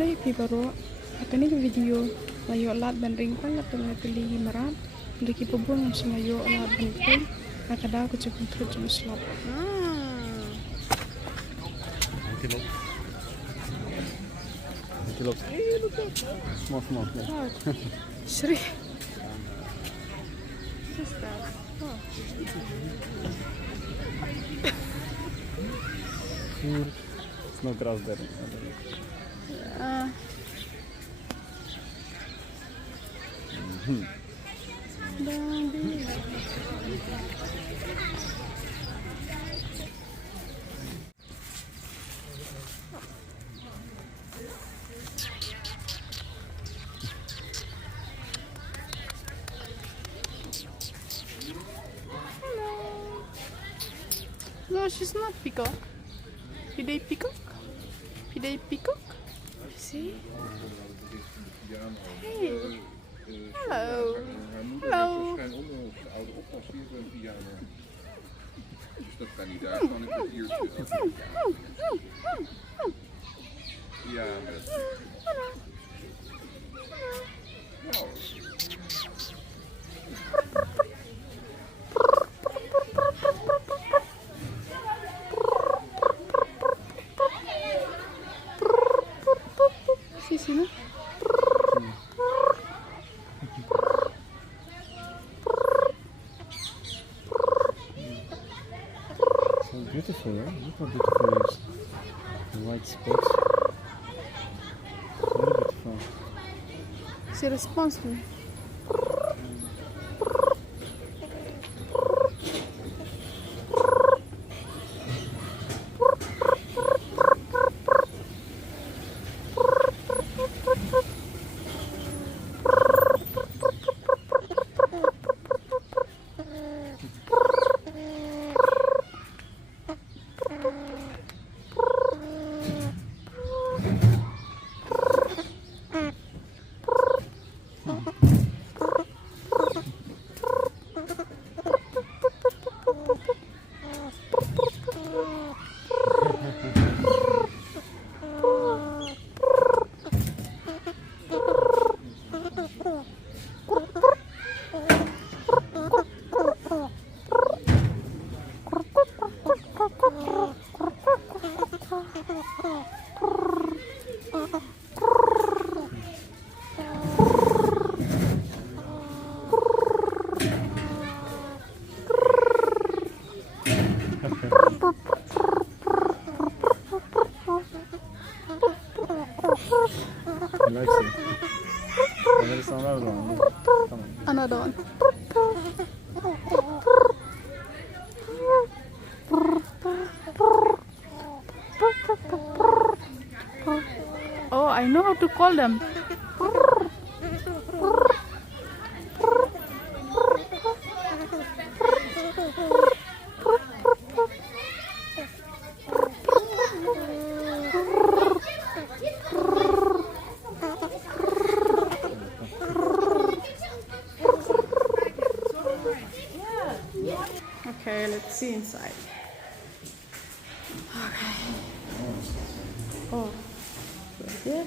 play pibaro akan ini video layo lat dan ringpang atau ngapili marat lagi pebun langsung layo lat dan ring akada aku cukup terus slot Antelope. Small. Sri. What's that? Oh. It's no grass there. No, she's not peacock. Pidey peacock? Pidey peacock? See? Hey. Hello. Hello. Dus dat kan niet, daar kan ik het hier. Ja, maar dat is... Nou. Zie je? So beautiful, eh? Look how beautiful it is. The white specks. Very beautiful. She responds to me. He likes it. And there is another one. Come on. Another one. Oh, I know how to call them. Okay, let's see inside. Okay. Oh, right here.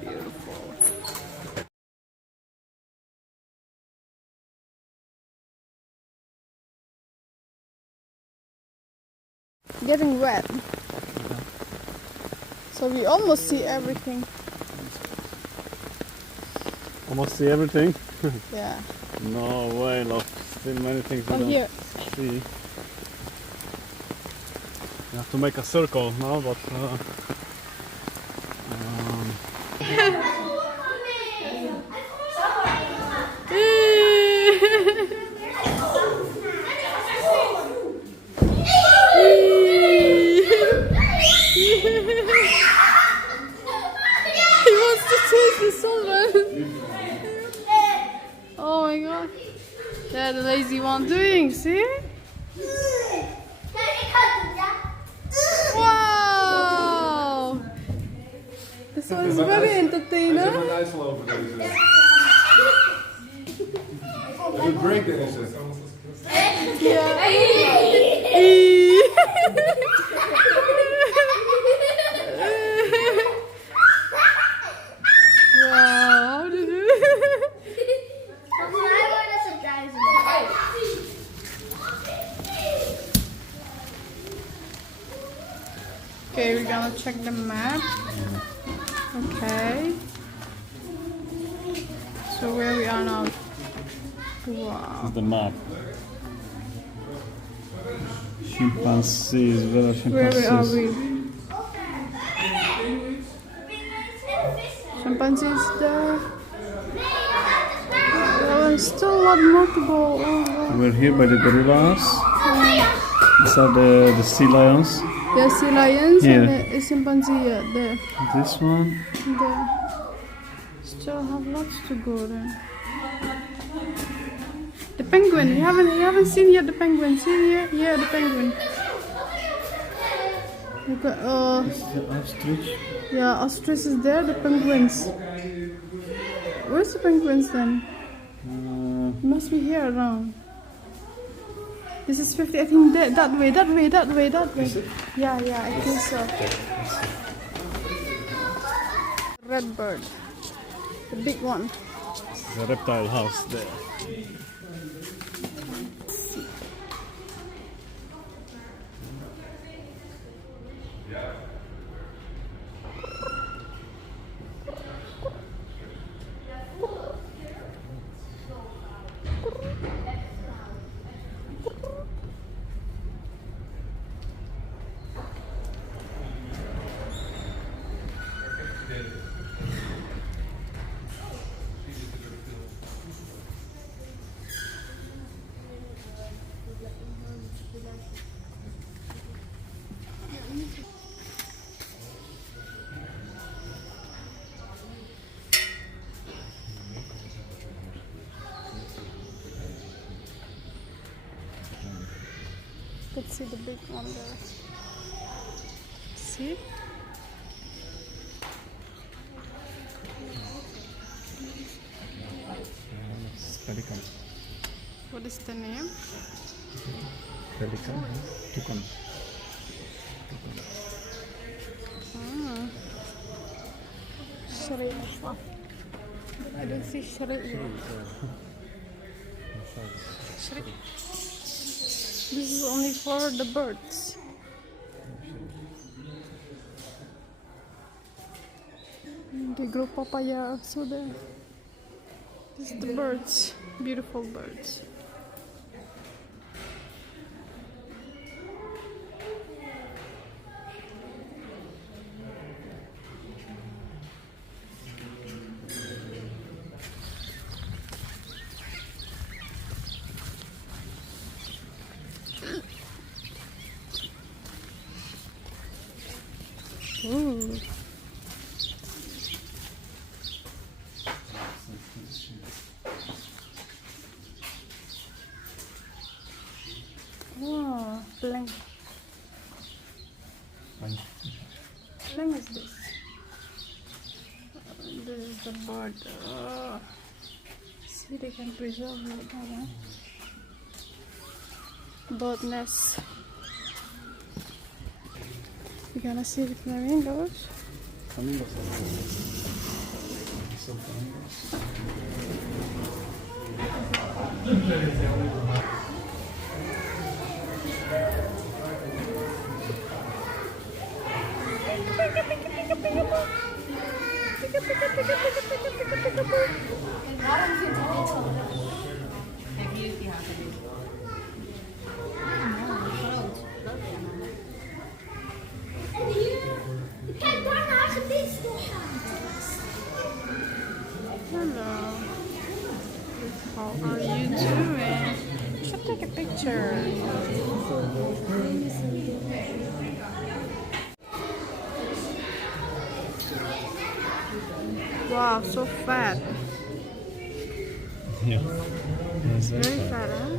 Beautiful. Getting wet. So we almost see everything. Almost see everything. Yeah. No way, love. Still many things we Oh, don't here. see. You have to make a circle now, but He wants to take the silver. Oh my god. Yeah, the lazy one doing, see? Wow! This one is very entertaining. Een uitstel over deze. Een breakdance. Yeah. Okay, we're gonna check the map. Okay. So where we are now? Wow. The map. Chimpanzees, where are Where chimpanzees? are we? Chimpanzees there. There's still a lot more to go. Oh, wow. We're here by the gorillas. These are the sea lions. There's sea lions Here. and the chimpanzee there. This one. There. Still have lots to go there. The penguin. You haven't seen yet the penguin. See here? Yeah, the penguin. Look at, The ostrich. yeah, ostrich is there. The penguins. Where's the penguins then? It must be here around. This is 50. I think that way. Yeah, I think so. Red bird. The big one. The reptile house there. Let's see the big one there. See? Pelican. What is the name? Pelican. Toucan. Shari'a. I don't see Shari'a. This is only for the birds. They grow papaya also there. This is the birds. Beautiful birds. Ooh. Oh, blank. Blank is this. This is the bird. Oh. See, they can preserve it like that, huh? Bird nest. We're gonna see the flamingos. Flamingos. So flamingos. Hello. How are you doing? Should take a picture. Wow, so fat. Yeah. That's Very fat, huh?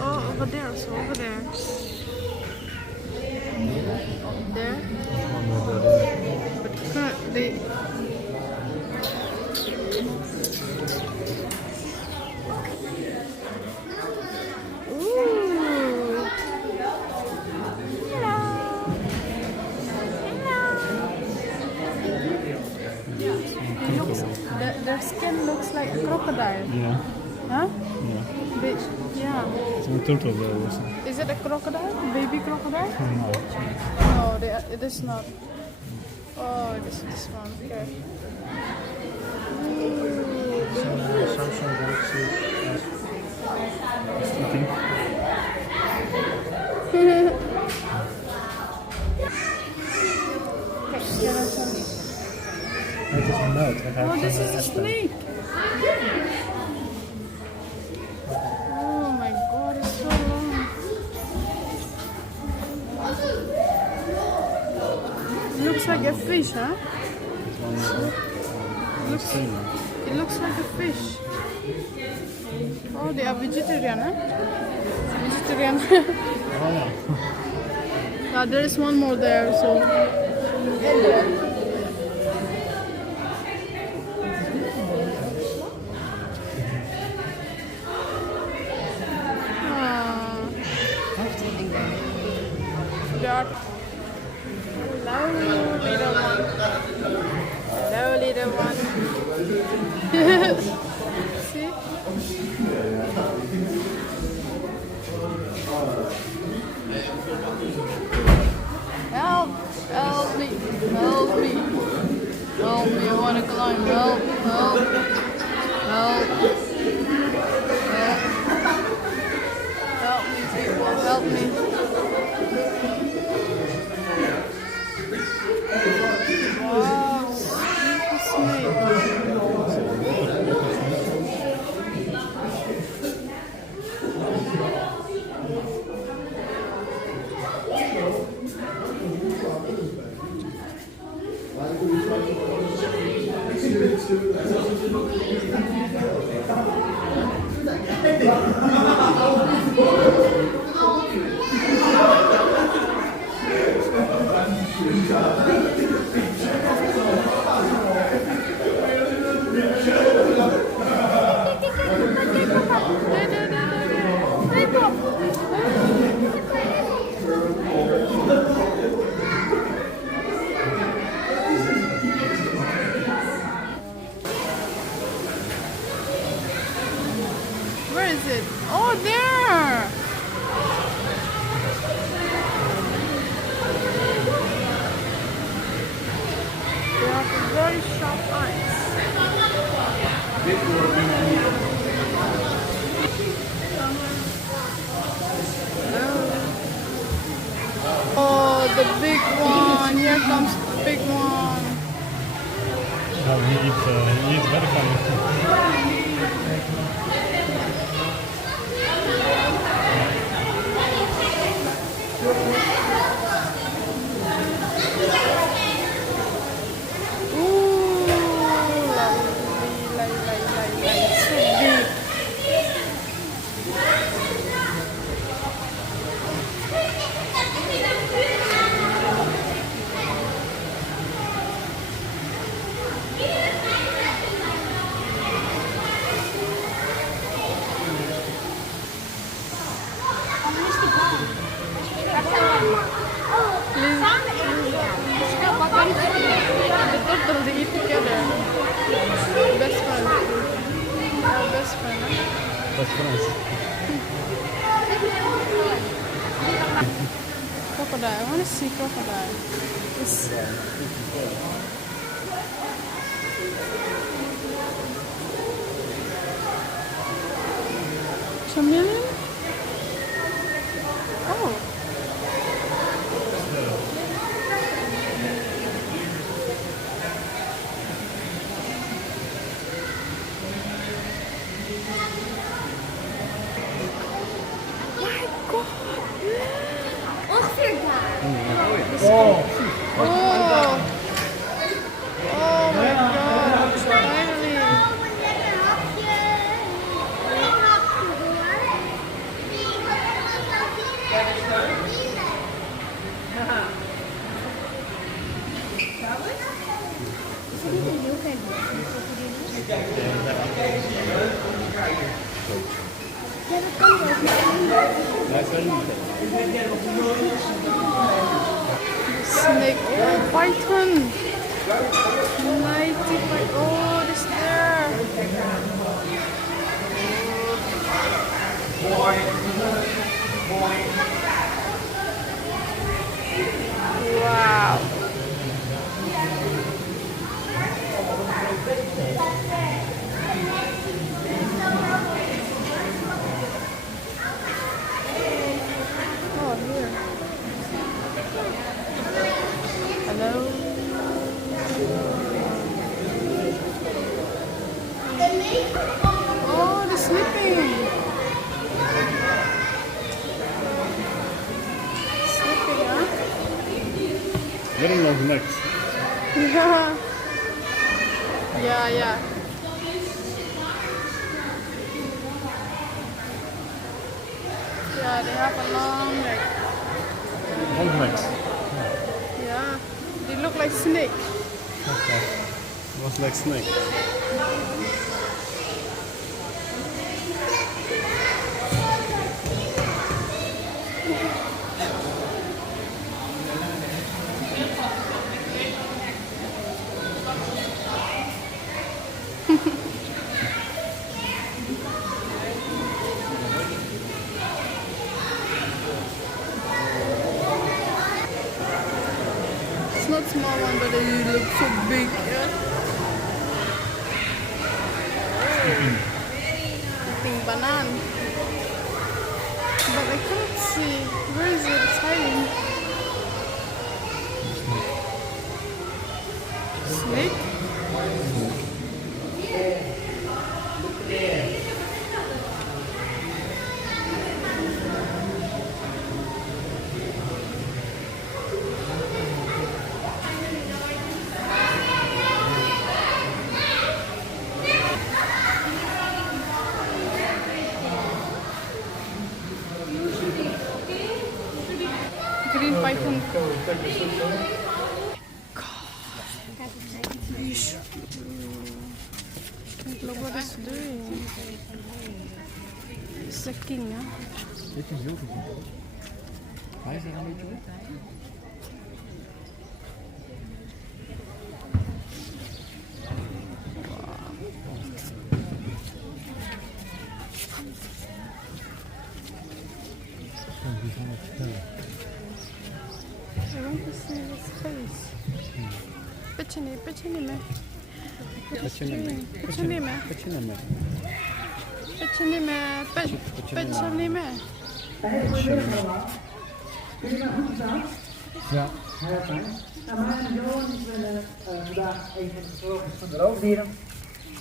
Oh, over there, so over there. There? But they... Ooh. Hello. It looks, their skin looks like a crocodile. Yeah. Huh? Yeah. Yeah. It's a turtle there also. Is it a crocodile? Baby crocodile? No. No, it is not. Oh, it is this one. Okay. Samsung Galaxy S15. Het is een noot. Oh, this is a snake. Oh my god, it's so long. Looks like a fish, huh? It looks like a fish. Oh, they are vegetarian, huh? Vegetarian. Oh ja. There is one more there, so. Hello, little one. Hello, little one. See? Help! Help me! Help me! Help me! I want to climb. Help! Help! Help! Help! Help me, people! Help me! Wow, where is it? Oh, there! They have very sharp eyes. Oh, the big one. Here comes the big one. Nou, he eats very funny. Ooh, so big. The turtle, they eat together. Best friend. Yeah, best friend. Huh? Best friends. Crocodile. I want to see crocodile. It's... Chameleon? Oh. Ongeveer daar. Oh. Oh my god. Finally. Oh, een lekker hapje. Een hapje hoor. Die Snake. Oh, python. Mighty python. Oh, this there. Wow. Oh, here. Hello. Oh, they're sleeping. Sleeping, huh? Very long necks. Yeah. Yeah, yeah. Yeah, they have a long neck. Long necks. Yeah. They look like snake. Okay. Was like snake. It's not small one, but they look so big. Yeah. Pink banana. But I can't see. Where is it? It's hiding. Snake? Green python. Look what it's doing. It's a king, huh? Dit is heel goed. Hij is er een beetje op. I want to see his face. Picture him, Petje nemen. Picture him, Petje nemen. Picture him. Ja. Heel fijn. Nou, mijn naam is Johan. Ik ben vandaag een van de verzorgers van de roofdieren.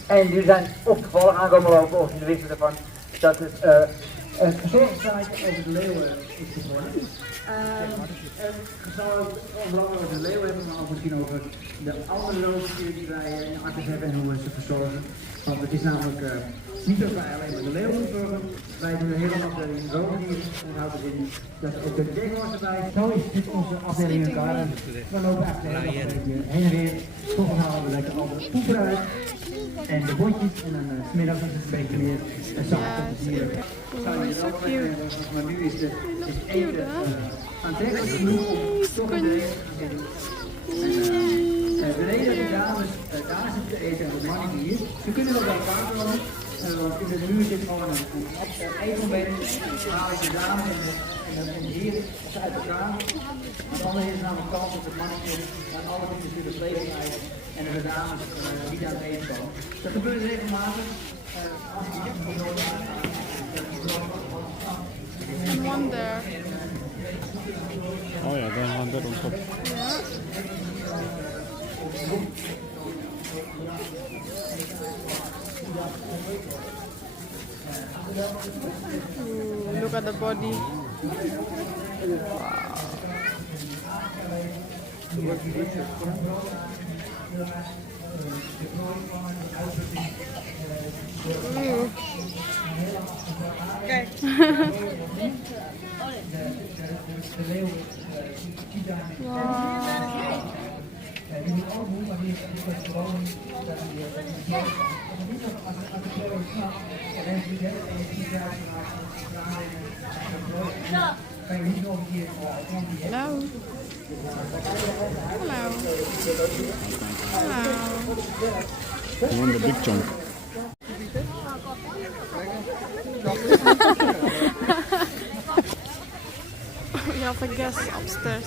En jullie zijn opgevallen aankomen lopen, of jullie wisten ervan, dat het een verzorgingssite over de leeuwen is geworden. Het zal onder andere over de leeuwen hebben, maar ook misschien over de andere roofdieren die wij in Artis hebben en hoe we ze verzorgen. Want het is namelijk niet dat wij alleen maar de leeuwen verzorgen, wij doen een hele afdeling roofdieren en houden in dat er ook de deelnemers erbij. Zo is dit onze afdeling in elkaar. En we lopen eigenlijk de hele dag een beetje heen en weer. Vervolgens halen we lekker al de poep eruit en de botjes en dan 's middags is het een beetje meer zacht op de dieren. Oh, so cute. Maar nu is het eten aantrekkelijk genoeg om toch in de eten te gaan zitten. Beneden de dames, daar zitten te eten en de mannen hier. Ze kunnen wel bij elkaar komen, want in de muur zit gewoon een eetmoment. Dan haal je de dame en de heer uit elkaar. Aan de andere is namelijk kans dat het mannetje aan alle dingen natuurlijk vlees krijgt en de dames niet aan het eten komen. Dat gebeurt regelmatig. Als je And one there. Oh ja, dan gaan we dat op. Yeah. Ooh, look at the body. Ooh. Kijk. Hello. Hello. Hello. You want the big chunk. have a guest upstairs.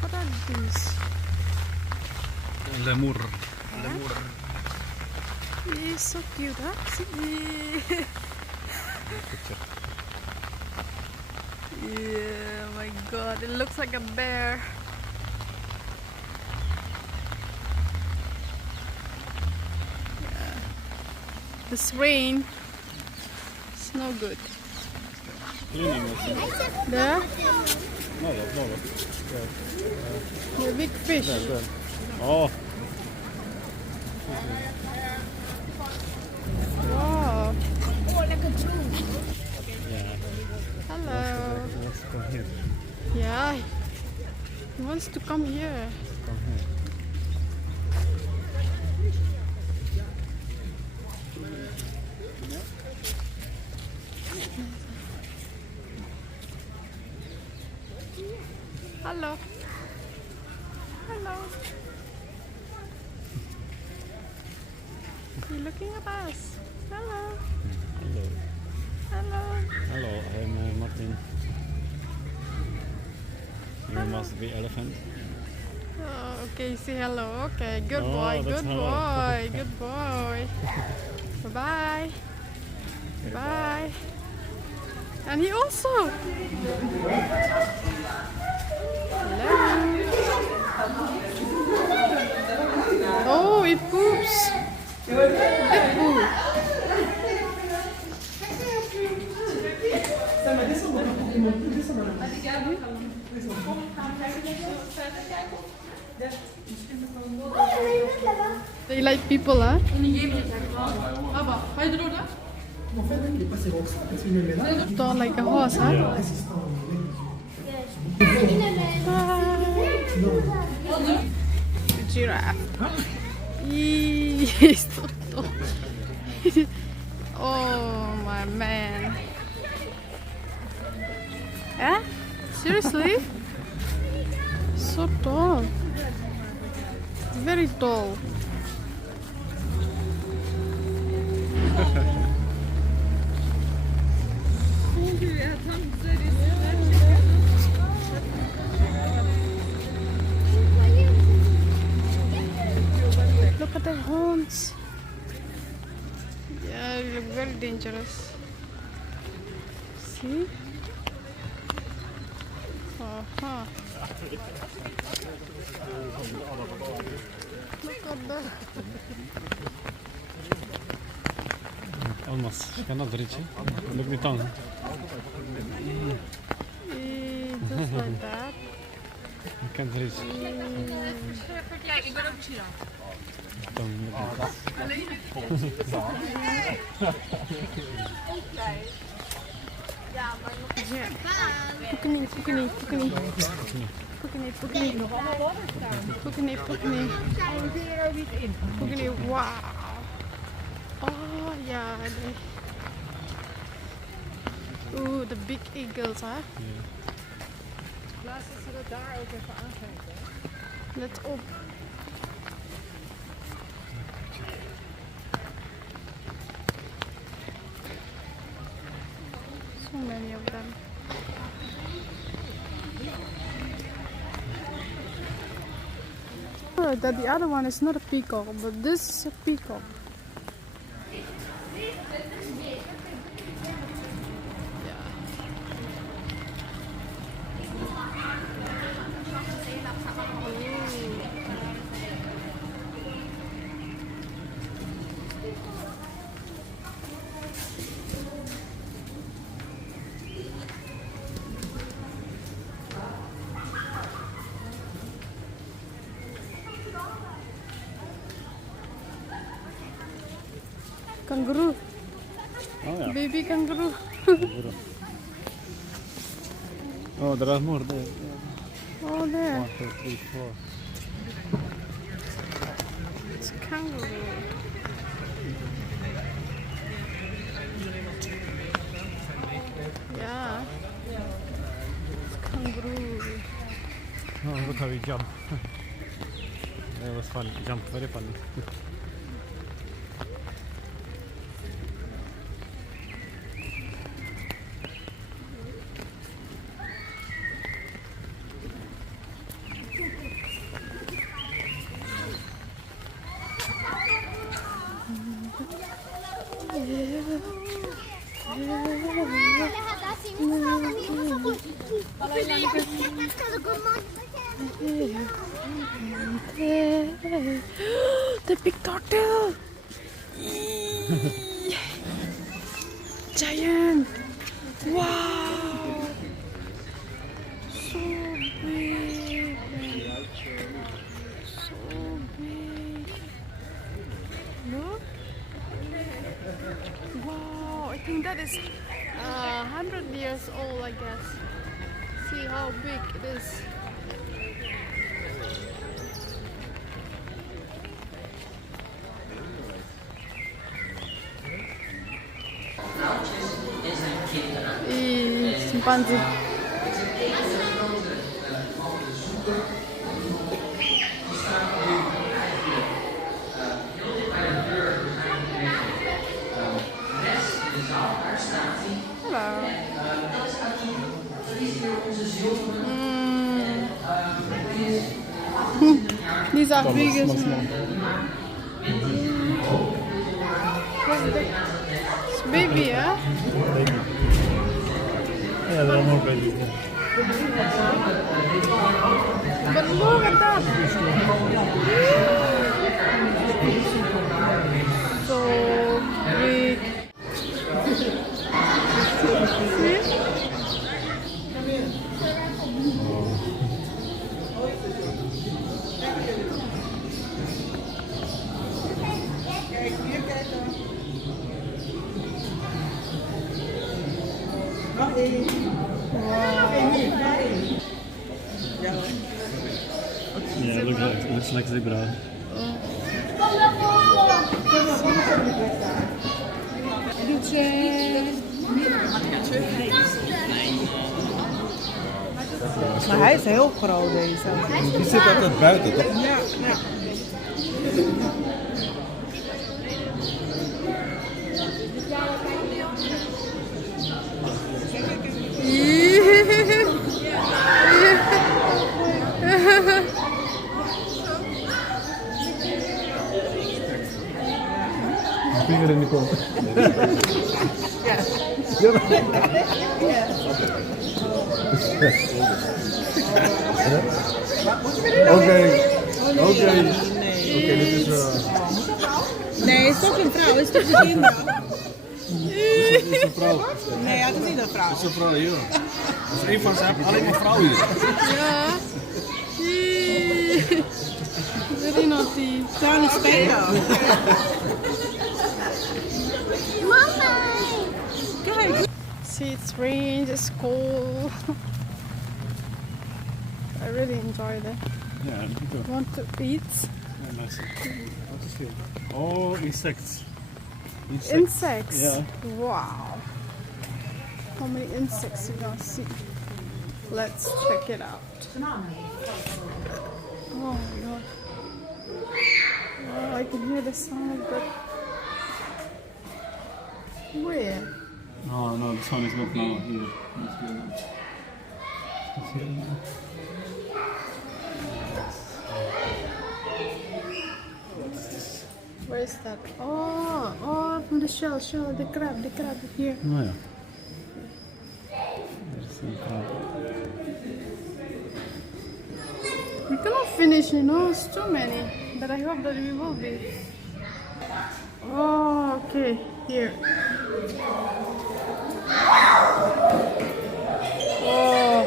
What are these? Lemur. He's so cute, huh? See? Yeah, my god, it looks like a bear. Yeah. This rain, it's no good. There, the big fish. Oh, Wow. yeah. Hello. Let's go here. Yeah, he wants to come here. Come here. Hello. Hello. You're looking at us. Hello. Hello. Hello. Hello, I'm Martin. You must be elephant. Oh, okay, say hello. Okay, good Oh, boy, that's good hello. boy, good boy. Bye-bye. Bye. And he also. Hello. Oh, it poops. It poops. They like people, huh? Don't like a horse, huh? Giraffe. He's so tall. Oh my man. Eh? Seriously? So tall. Very tall. Look at the horns. Yeah, they look very dangerous. See? Uh-huh. Look at that. Almost. Cannot reach it. Look at the tongue. Just like that. You can't reach. Tongue, look at this. Yeah. Pukini, pukini, pukini. Pukini, pukini. Pukini, pukini. Pukini, wow. Oh, yeah. Ooh, the big eagles, huh? Let's op. So many of them. Oh, that the other one is not a peacock, but this is a peacock. Kangaroo, Oh, yeah. baby kangaroo. Oh, there are more there. Oh, there. 1, 2, 3, 4. It's kangaroo. Yeah. It's kangaroo. Oh, look how he jumped. That was funny. He jumped very funny. The big turtle! Giant! Wow! So big! So big! Look! Wow! I think that is 100 years old, I guess. See how big it is. Chimpanzee. Hello. These are big as well. It's baby, huh? Yeah, there are more babies there. But look at that! So big. See? Yeah, it looks like zebra. Maar hij is heel groot, deze. Die zit altijd buiten, toch? Ja, ja. Vinger in de kont. Oké, dit is Nee, is toch een vrouw? Is toch een kinderen? is een vrouw. Nee, dat is niet een vrouw. Dat is een vrouw hier. Dat is een van ze, hebben alleen maar vrouwen hier. Ja. Very naughty. Daar een spelen. Mama! Kijk. See, it's rain, it's cold. I really enjoy that. Ja, ik ook. Want to eat Ja, nice. Wat is dit? Oh, insects. insects. Yeah. Wow. How many insects you gonna see? Let's check it out. Oh my god. Oh, I can hear the sound of that. Where? Oh no, this one is not now. Here. Let's go. Where is that? Oh, from the shell, the crab here. Oh ja. Er is een krab. We cannot finish, it's too many. But I hope that we will be. Oh, okay, here. Oh.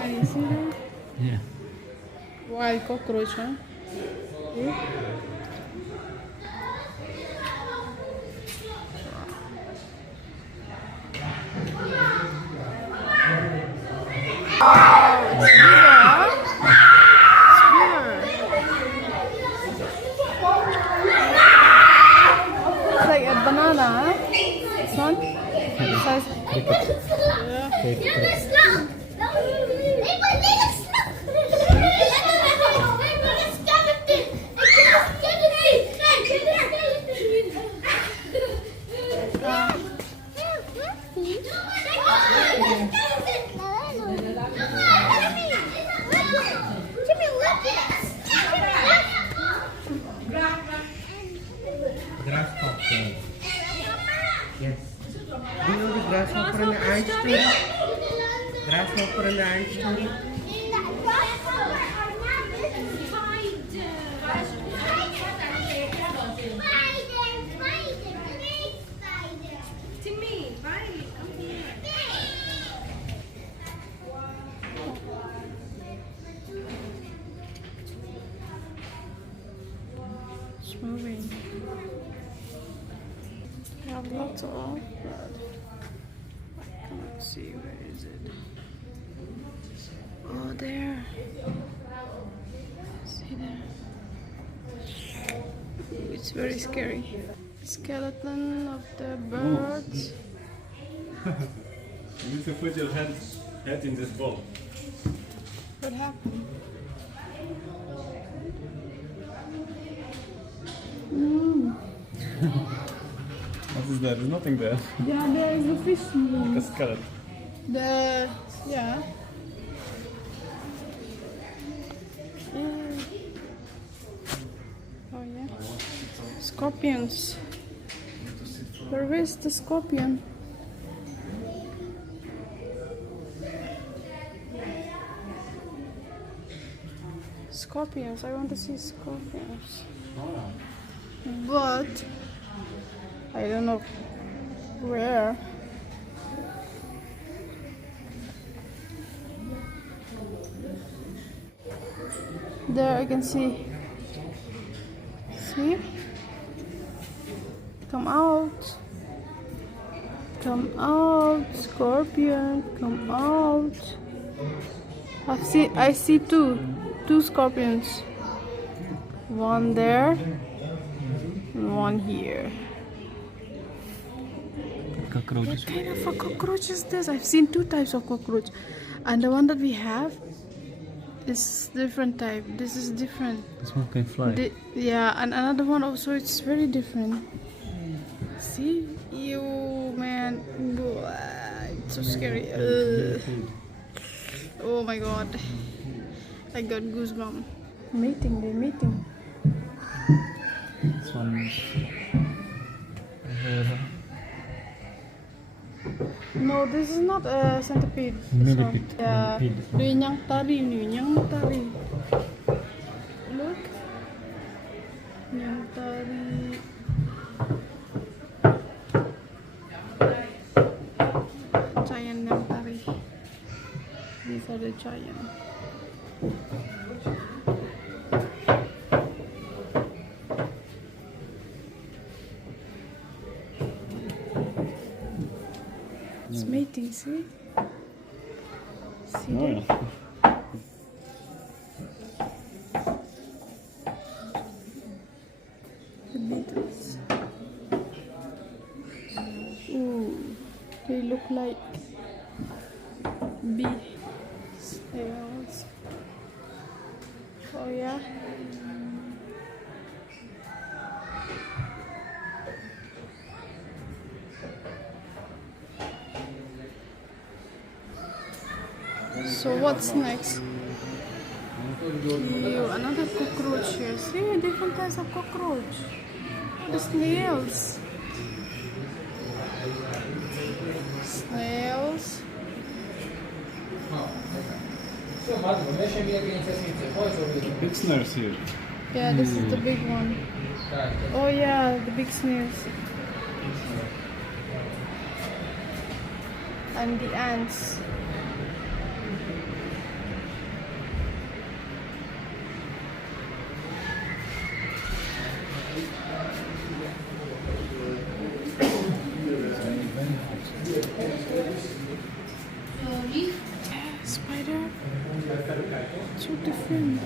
Can you see that? Yeah. Wild cockroach, huh? See? Wow, it's bigger, huh? It's bigger. It's like a banana, huh? This one? Size. Yeah. Grasshopper. Yes. Do you know the grasshopper and the ant story? Grasshopper and the ant story? It's moving. We have lots of blood. I cannot see, where is it? Oh, there. See there? It's very scary. Skeleton of the birds. You need to put your head in this bowl. What happened? What is there? There's nothing there. Yeah, there is a fish A moon. skeleton. The yeah. Oh yeah. Scorpions. Where is the scorpion? Scorpions. I want to see scorpions. But I don't know where. There I can see. See? Come out. Come out, scorpion. Come out. I see two scorpions. One there and one here. Cockroaches. What kind of a cockroach is this? I've seen two types of cockroach, and the one that we have is different type. This is different. This one can fly. Yeah, and another one also. It's very different. See, you man, it's so scary. Oh my god, I got goosebumps. Mating, they're mating. This one. No, this is not a centipede. This one. Millipede. Yeah, Millipede. dia yang tari ni, yang tari. Look, yang tari. Giant yang tari. These are the giant. It's mating, see? See Oh, there? yeah. The beetles. Ooh, they look like bee snails. Oh yeah. So what's next? Ew, another cockroach here. See, different types of cockroach. The snails. Snails. Big snares here. Yeah, this is the big one. Oh yeah, the big snails. And the ants. Spider. So different.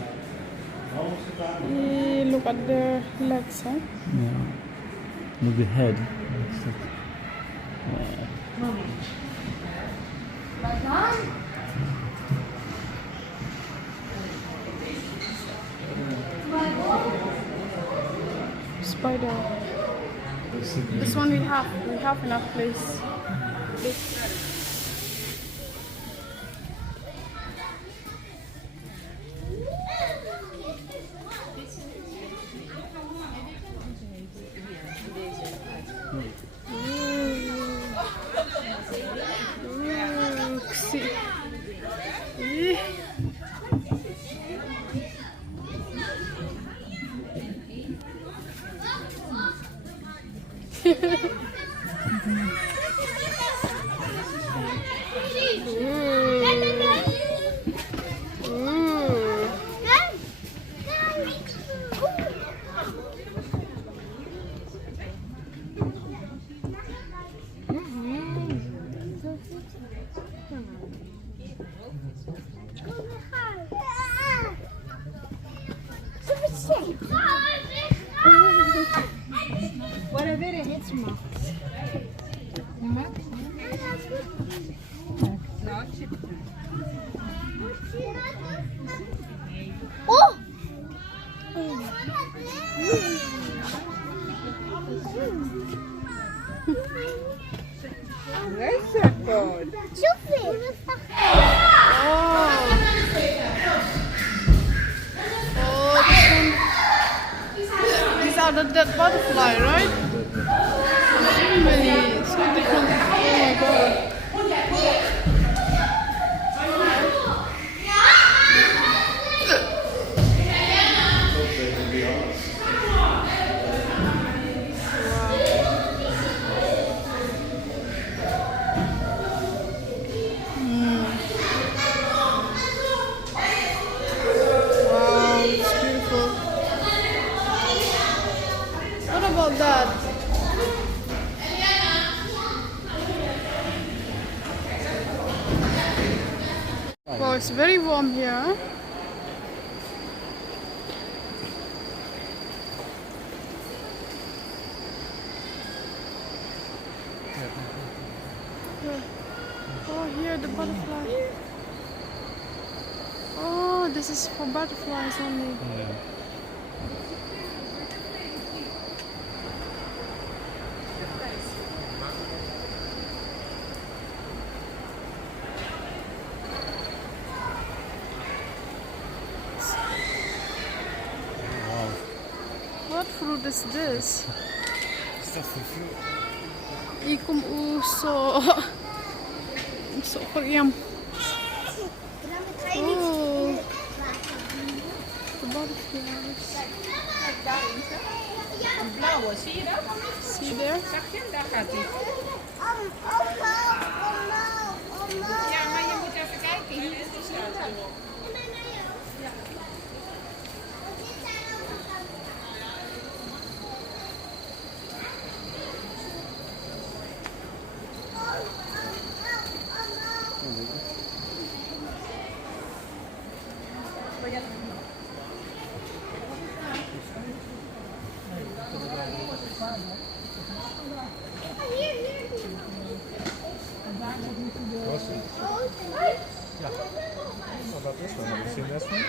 Look at their legs, huh? Yeah. Look the head. Spider. This one we have enough place. Wat er weer in iets mag. Oh! Lekker goed. Zoveel. Oh, these are the dead butterfly, right? So many, so different. Oh my god. Wow, it's beautiful. What about that? Wow, it's very warm here. Oh, here the butterfly. Oh, this is for butterflies only. What fruit is this? Ikum uso. So yum. Oh, the butterflies. Blauwe, zie je dat? See there? Zag je? Daar gaat hij. Oh, Ja, maar je moet even kijken. Hier is de sleutel. About this one, have you seen this one?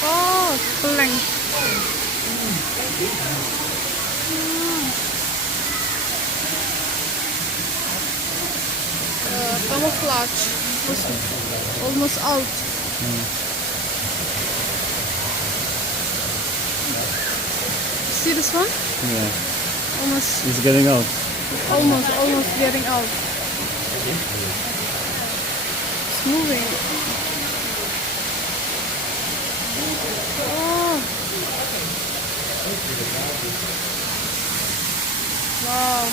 Oh, plank. Camouflage. Almost out. See this one? Yeah. Almost, It's getting out. almost getting out. It's moving. Oh. Wow.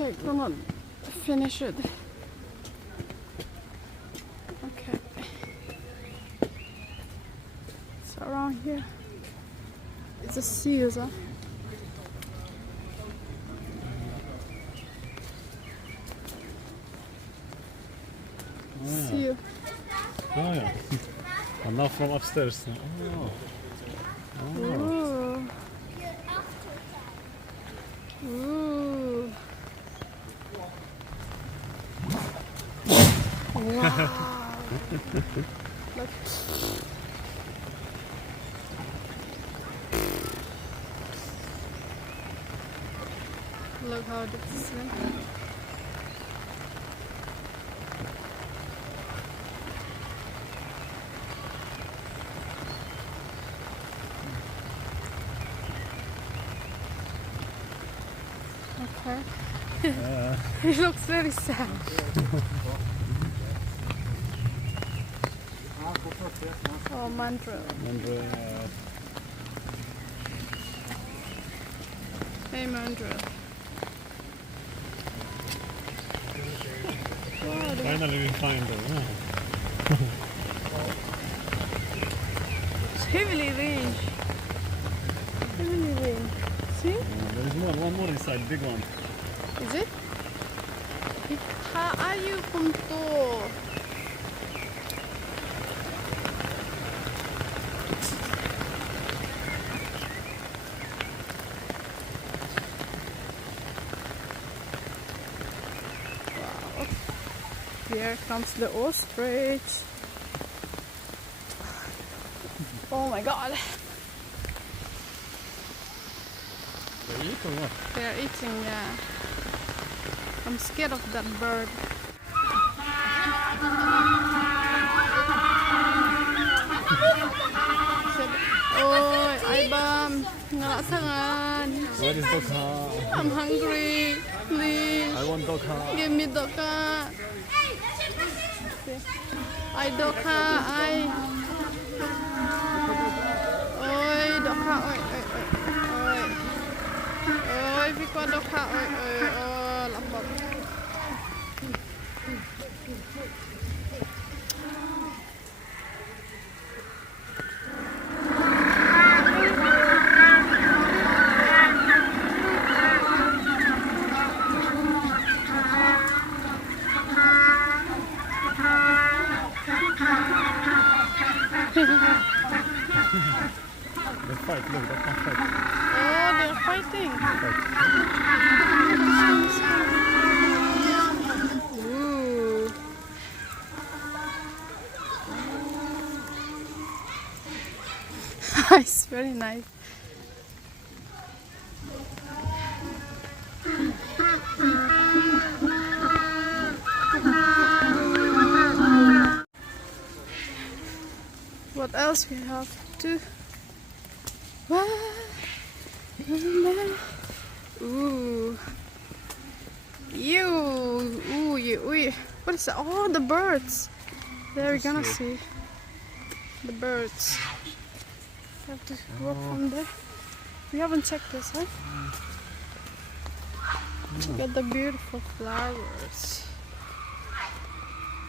check, we're not finish it. Okay. So around here, it's a seals, huh? Seal. Oh yeah. And now from upstairs. Oh. Ooh. Ooh. Wow. Look. Look how this is. Okay. He looks very sad. Oh, mandrill. Hey, mandrill. Finally we find her. Yeah. It's heavily rain. Heavily rain. See? There is one more inside, big one. Is it? Ayun to. Wow. Here comes the ostrich. Oh my god. They eat or what? They're eating, yeah. I'm scared of that bird. Said, "Oy, Ibam, nalasangan. Where is Dokha? I'm hungry. Please, I want Dokha. give me Dokha. I Dokha, I. Oy, Dokha, oy, oy, oy, oy. Oy, Vikwa Dokha, oy, oy, oh, lambot. They fight, look, they can fight. Oh, they're fighting. Ooh. It's very nice. What else we have to? Ooh. You. Ooh, you. What is that? Oh, the birds. There we're gonna see the birds. We have to walk from there. We haven't checked this, huh? Look at the beautiful flowers.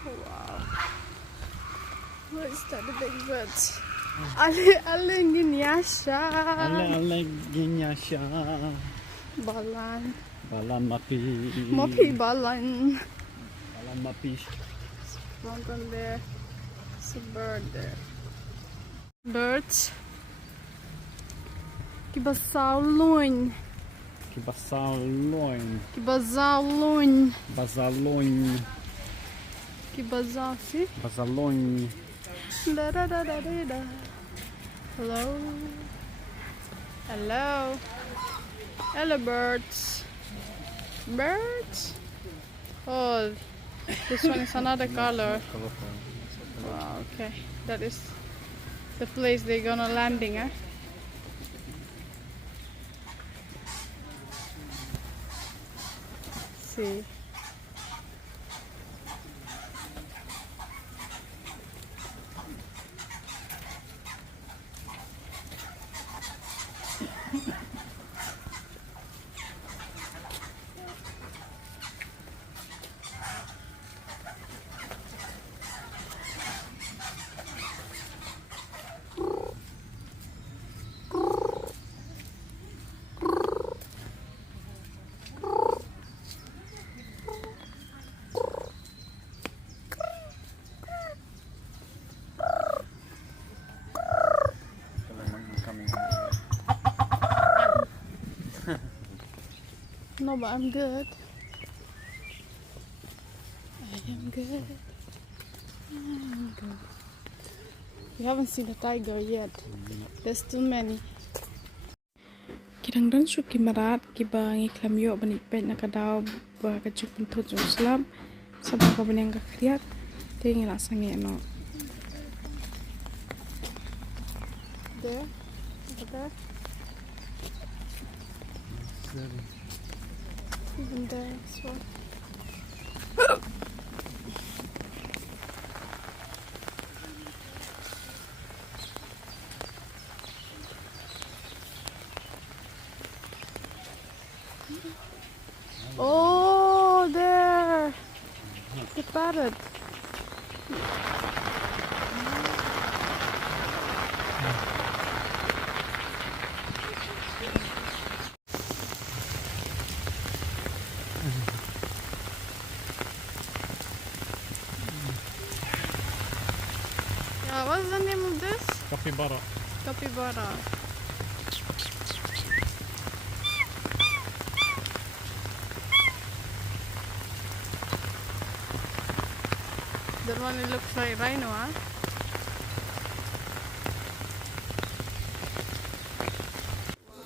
Wow. What is that? The big birds. Alinginyasha. Ginyasha. Balan. Balan mapi. Mopi balan. Balan mapi. Mountain there. It's a bird there. Birds. Kibasawloin. Kibasaloin. Kibasawloin. Basaloin. Kibasaw. See? Basaloin. Da da da da da da. Hello. Hello. Hello, birds. Birds. Oh, this one is another color. Wow. Okay, that is the place they're gonna landing, eh? See. No, but I'm good. I am good. I'm good. We haven't seen a tiger yet. There's too many. Kidang dan su kimarat kiba ngi klamyo bani pet na kadaw ba ka chupun to Jerusalem sabab ka bani ang kakriat tingi la sangi no. There, over there. Even there as well. Oh, there! The parrot. Yeah, what's the name of this? Capybara. Capybara. That one it looks like rhino, huh?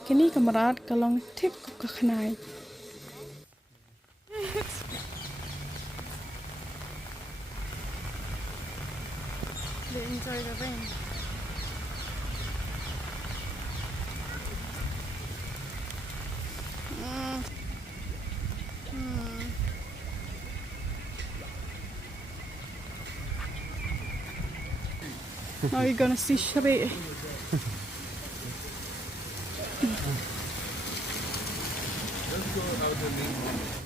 Kini kamarad kalong tip ko kaknay. They enjoy the rain. Now you're gonna see Shri. Let's go out the main one.